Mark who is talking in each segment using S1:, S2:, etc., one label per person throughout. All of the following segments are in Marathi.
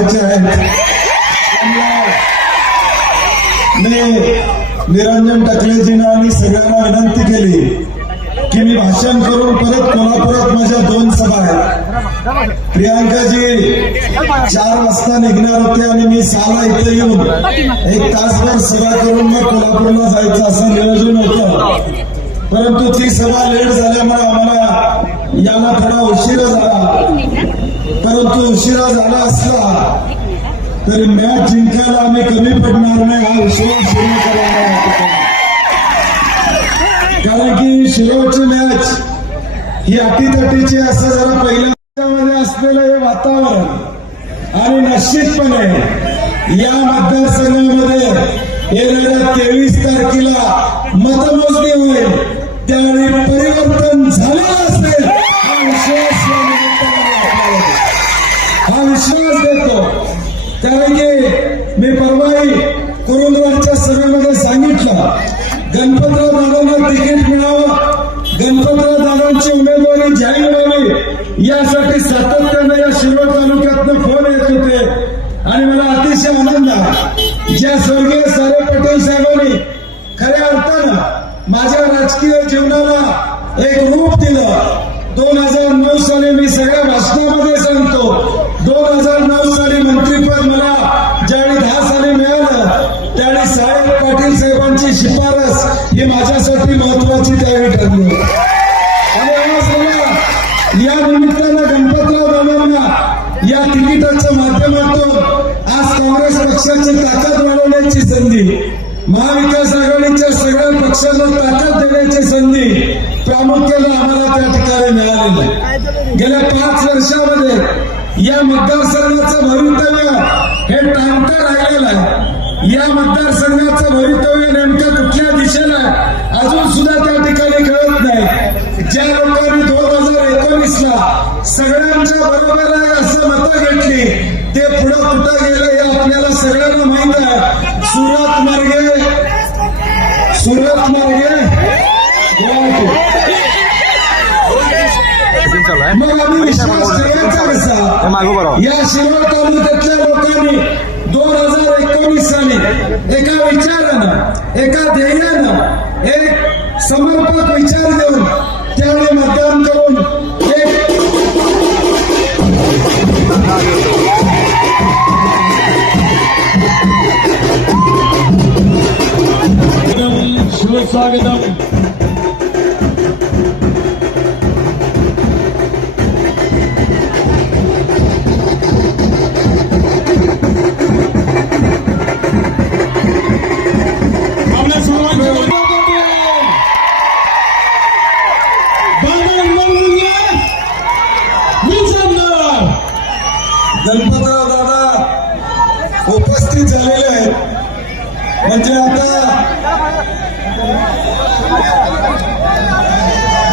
S1: आहेत मी निरंजन टकलेजींना आणि सगळ्यांना विनंती केली की मी भाषण करून परत कोल्हापुरात माझ्या दोन सभा आहेत. प्रियांकाजी चार वाजता निघणार होते आणि मी सहाला इथे येऊन एक तासभर सभा करून मग कोल्हापूरला जायचं असं नियोजन होतं. परंतु ती सभा लेट झाल्यामुळे आम्हाला याला थोडा उशीर झाला. परंतु उशिरा झाला असला तरी मॅच जिंकायला आम्ही कमी पडणार नाही हा विश्वास कारण की शिरोची मॅच ही अटीतटीची असं जरा पहिल्यामध्ये असलेलं हे वातावरण आणि निश्चितपणे या मतदारसंघामध्ये येणाऱ्या तेवीस तारखेला मतमोजणी होईल. त्यावेळी परिवर्तन झालेलं असेल हा विश्वास या निमित्ताने आपल्याला देतो. हा विश्वास देतो कारण की मी परवाही कुरुंदवाडच्या सभेमध्ये सांगितलं गणपतराव दादांना तिकीट मिळावं गणपतराव दादांची उमेदवारी जाहीर व्हावी यासाठी सातत्यानं या शिरोळ तालुक्यात फोन येत होते आणि मला अतिशय आनंद आहे ज्या स्वर्गीय सारे पटेल साहेबांनी खऱ्या अर्थानं माझ्या राजकीय जीवनाला एक रूप दिलं दोन हजार नऊ साली मी सगळ्या भाषणामध्ये सांगतो दोन हजार नऊ साली मंत्रीपद मला ज्यावेळी दहा साली मिळालं त्यावेळी साहेब पाटील साहेबांची शिफारस ही माझ्यासाठी महत्वाची त्यावेळी ठरली आणि आज मला या निमित्तानं गणपतराव दादांना या तिकिटाच्या माध्यमातून आज काँग्रेस पक्षाची ताकद वाढवण्याची संधी महाविकास आघाडीच्या सगळ्या पक्षाला ताकद देण्याची संधी प्रामुख्याने आम्हाला त्या ठिकाणी मिळालेली आहे. गेल्या पाच वर्षामध्ये या मतदारसंघाचं भवितव्य हे टामतं राहिलेलं आहे. या मतदारसंघाचं भवितव्य नेमकं कुठल्या दिशेला अजून सुद्धा त्या ठिकाणी कळत नाही. ज्या लोकांनी दोन हजार एकोणीसला सगळ्यांच्या बरोबर आहे असं मतं घेतली ते पुढं कुठं गेलं हे आपल्याला सगळ्यांना माहीत आहे. सुरत मार्गे सुरत मार्गे. गुवाहाटी. मग आम्ही विश्वास ठेवायचा कसा या शिरोळ तालुक्यातल्या लोकांनी दोन हजार एकोणीस साली एका विचारानं एका ध्येयानं एक समर्पक विचार देऊन त्यावेळी मतदान करून एक
S2: शिवस्वागतम.
S1: गणपतराव दादा उपस्थित झालेले आहेत. म्हणजे आता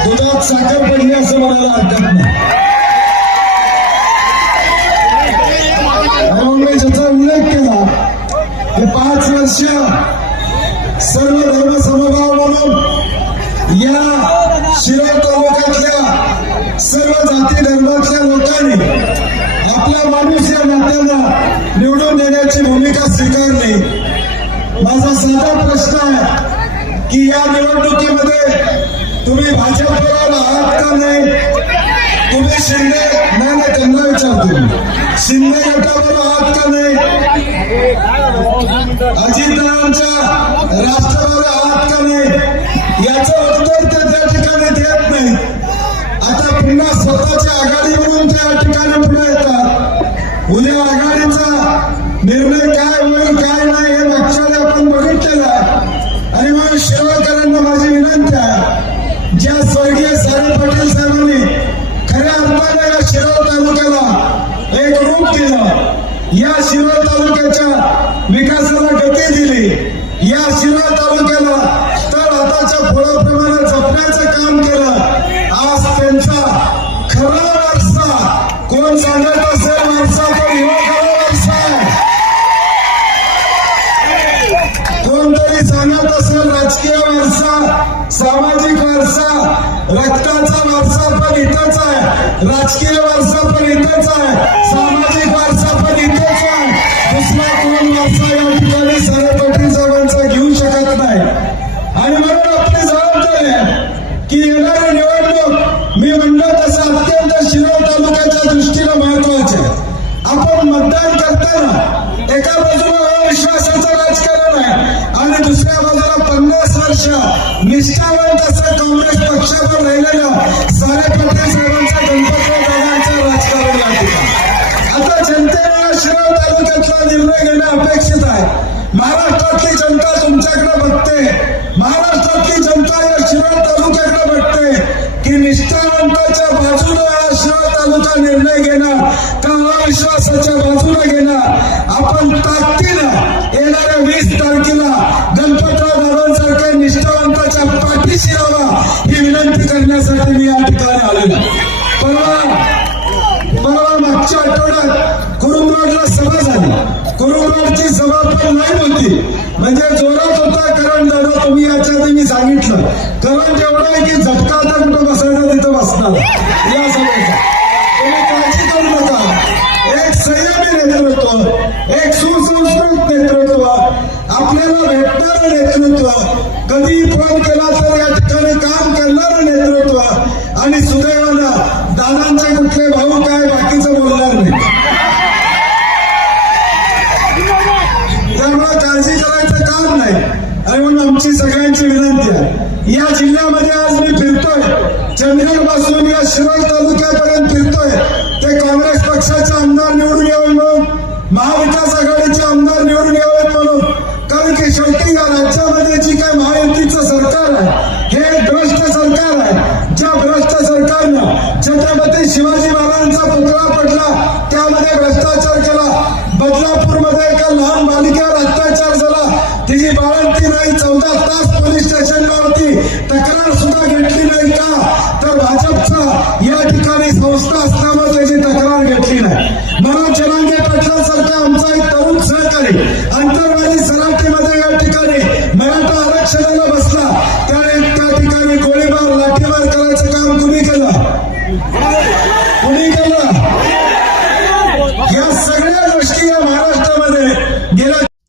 S1: दुधात साखर पडली असं म्हणायला हरकत नाही. ज्याचा उल्लेख केला. हे पाच वर्ष सर्व धर्म समभाव म्हणून या शिरोळ तालुक्यातल्या सर्व जाती धर्मातल्या लोकांनी आपला माणूस या नात्याला निवडून देण्याची भूमिका स्वीकारली. माझा साधा प्रश्न आहे की या निवडणुकीमध्ये तुम्ही भाजपवर आहात का नाही? तुम्ही शिंदे नाही नाही त्यांना विचारतो. शिंदे गटावर आहात का नाही? अजितदारांच्या निर्णय काय होईल काय नाही हे मागच्या आपण बघितलेलं आहे. आणि मग शिरोळकरांना माझी विनंती आहे ज्या स्वर्गीय सारे पाटील साहेबांनी खऱ्या अर्थाने या शिरोळ तालुक्याला एक रूप दिलं या शिरोळ तालुक्याच्या विकासाला गती दिली या शिरोळ तालुक्याला तळ हाताच्या फळाप्रमाणे जपण्याचं काम केलं आज त्यांचा खरा वारसा कोण सांगत असेल वारसा तो युवा ठिकाणी चालत असेल राजकीय वारसा सामाजिक वारसा रक्ताचा वारसा पण इथंच आहे. राजकीय वारसा पण इथंच आहे. सामाजिक वारसा पण इथंच आहे. दुसरा कोण वारसा या ठिकाणी सरपटी जवळचा घेऊ शकत नाही. आणि म्हणून आपली जबाबदारी आहे की येणारी निवडणूक मी म्हणलो तसं अत्यंत शिरोळ तालुक्याच्या दृष्टीनं महत्त्वाचे आपण मतदान करताना एका बाजूला विश्वास पक्ष निष्ठावंत असं काँग्रेस पक्षावर राहिलेलं सारे पाटील साहेबांचा गणपतराव दादांचं राजकारण आता जनतेला शिराव तालुक्यातला निर्णय घेणं अपेक्षित आहे. महाराष्ट्रातली जनता तुमच्याकडे बघते. महाराष्ट्रातली जनता या शिराव तालुक्याकडे बघते की निष्ठावंताच्या बाजूने हा शिराव तालुका निर्णय घेणार का अविश्वासाच्या बाजूने घेणार आपण ताकदीनं म्हणजे जोरात होता करण जाणं तुम्ही याच्या आधी मी सांगितलं. करण जेवढं आहे की झटका आता कुठं बसायचा तिथं बसणार. या सगळ्याचा. तुम्ही काळजी करू नका. एक संयमी नेतृत्व एक सुसंस्कृत नेतृत्व आपल्याला भेटणारं नेतृत्व कधी फोन केला तर या ठिकाणी काम करणारं नेतृत्व आणि सुदैवानं दादांचे कुठले भाऊ काय बाकीचं बोलणार नाही त्यामुळे काळजी करायचं काम नाही आणि म्हणून आमची सगळ्यांची विनंती आहे. या जिल्ह्यामध्ये आज मी फिरतोय. चंदगडपासून या शिरोळ तालुक्यापर्यंत फिरतोय. ते काँग्रेस पक्षाचे आमदार निवडून यावे म्हणून महाविकास आघाडीचे आमदार निवडून यावेत म्हणून. कारण की शेवटी या राज्यामध्ये जी काय महायुतीचं सरकार आहे हे भ्रष्ट सरकार आहे. ज्या भ्रष्ट सरकारनं छत्रपती शिवाजी महाराजांचा पुतळा पडला चौदा तास पोलीस स्टेशनला होती तक्रार सुद्धा घेतली नाही का? तर भाजपचा या ठिकाणी संस्था असल्यामुळे त्याची तक्रार घेतली नाही. म्हणून जनांगे पाटलांसारखा आमचा एक तरुण सहकारी अंतरवाली सराटीमध्ये या ठिकाणी मराठा आरक्षणाला बसला. त्याने त्या ठिकाणी गोळीबार लाठीमार करायचं काम तुम्ही केलं? कुणी केलं? या सगळ्या गोष्टी या महाराष्ट्रामध्ये गेल्या